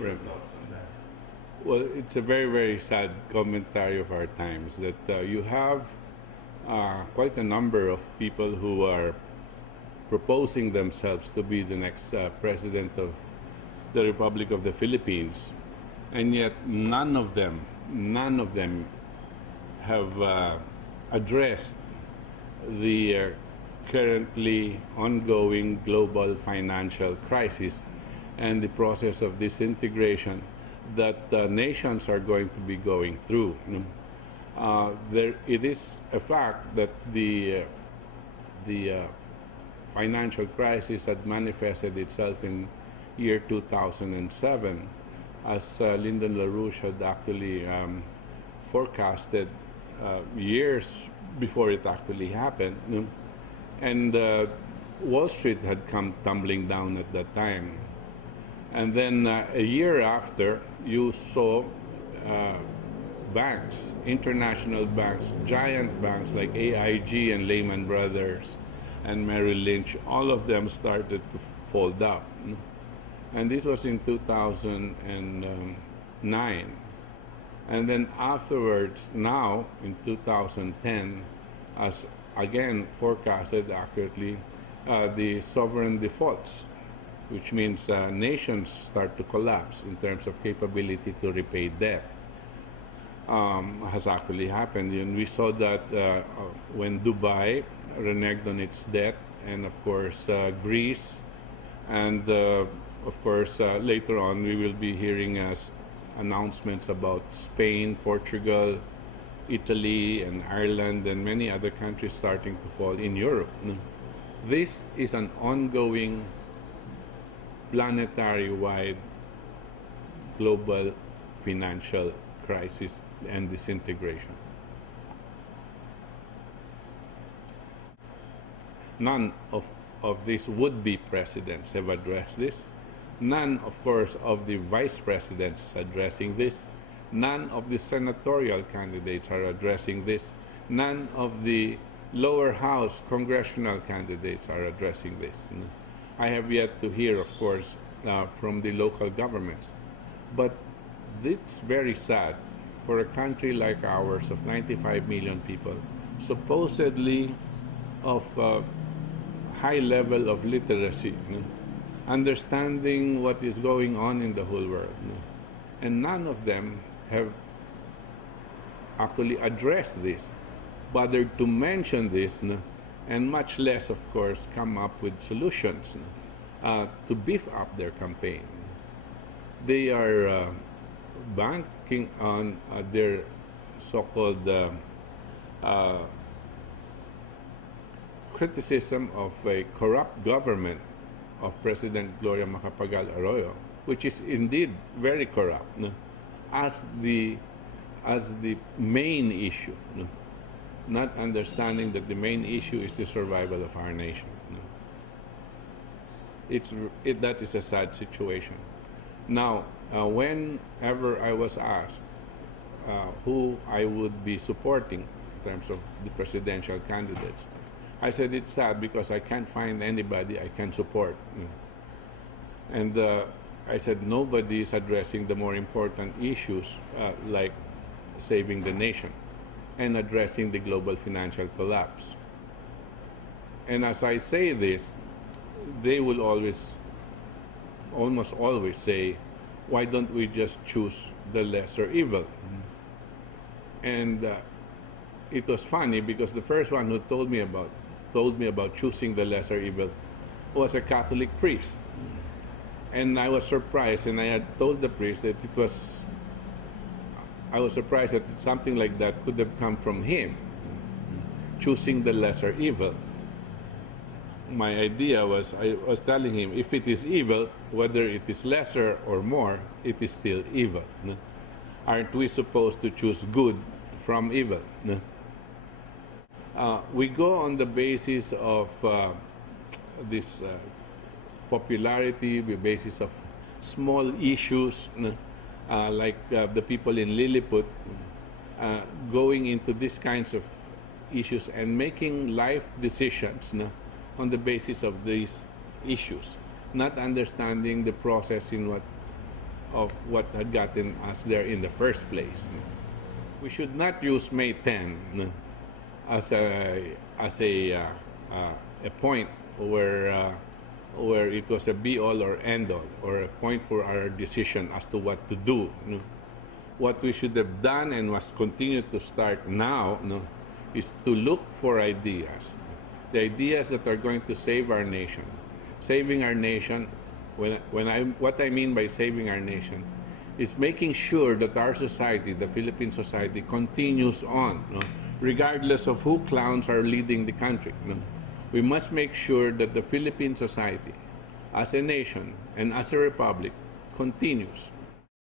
your thoughts on that? Well, it's a very, very sad commentary of our times that you have quite a number of people who are proposing themselves to be the next president of the Republic of the Philippines, and yet none of them have addressed the currently ongoing global financial crisis and the process of disintegration that nations are going to be going through. It is a fact that the financial crisis had manifested itself in year 2007, as Lyndon LaRouche had actually forecasted years before it actually happened. And Wall Street had come tumbling down at that time. And then a year after, you saw banks, international banks, giant banks like AIG and Lehman Brothers and Merrill Lynch, all of them started to fold up. And this was in 2009. And then afterwards, now in 2010, as again forecasted accurately, the sovereign defaults, which means nations start to collapse in terms of capability to repay debt, has actually happened. And we saw that when Dubai reneged on its debt, and of course Greece, and of course later on we will be hearing announcements about Spain, Portugal, Italy, and Ireland, and many other countries starting to fall in Europe. This is an ongoing planetary-wide global financial crisis and disintegration. None of these would-be presidents have addressed this. None, of course, of the vice presidents addressing this. None of the senatorial candidates are addressing this. None of the lower house congressional candidates are addressing this. I have yet to hear, of course, from the local governments. But it's very sad for a country like ours of 95 million people, supposedly of high level of literacy, understanding what is going on in the whole world. And none of them have actually addressed this, bothered to mention this, and much less, of course, come up with solutions to beef up their campaign. They are banking on their so-called criticism of a corrupt government of President Gloria Macapagal Arroyo, which is indeed very corrupt, as the main issue, not understanding that the main issue is the survival of our nation. That is a sad situation. Now, whenever I was asked who I would be supporting in terms of the presidential candidates, I said it's sad because I can't find anybody I can support. And I said nobody is addressing the more important issues like saving the nation and addressing the global financial collapse. And as I say this, they will almost always say, why don't we just choose the lesser evil? And it was funny because the first one who told me about choosing the lesser evil was a Catholic priest. And I was surprised, and I had told the priest that I was surprised that something like that could have come from him, choosing the lesser evil. My idea was, I was telling him, if it is evil, whether it is lesser or more, it is still evil. Aren't we supposed to choose good from evil? We go on the basis of this popularity, the basis of small issues, like the people in Lilliput, going into these kinds of issues and making life decisions on the basis of these issues, not understanding the process in of what had gotten us there in the first place. We should not use May 10 as a point where it was a be-all or end-all, or a point for our decision as to what to do. What we should have done and must continue to start now is to look for ideas, the ideas that are going to save our nation. Saving our nation, what I mean by saving our nation is making sure that our society, the Philippine society, continues on, regardless of who clowns are leading the country. We must make sure that the Philippine society, as a nation and as a republic, continues.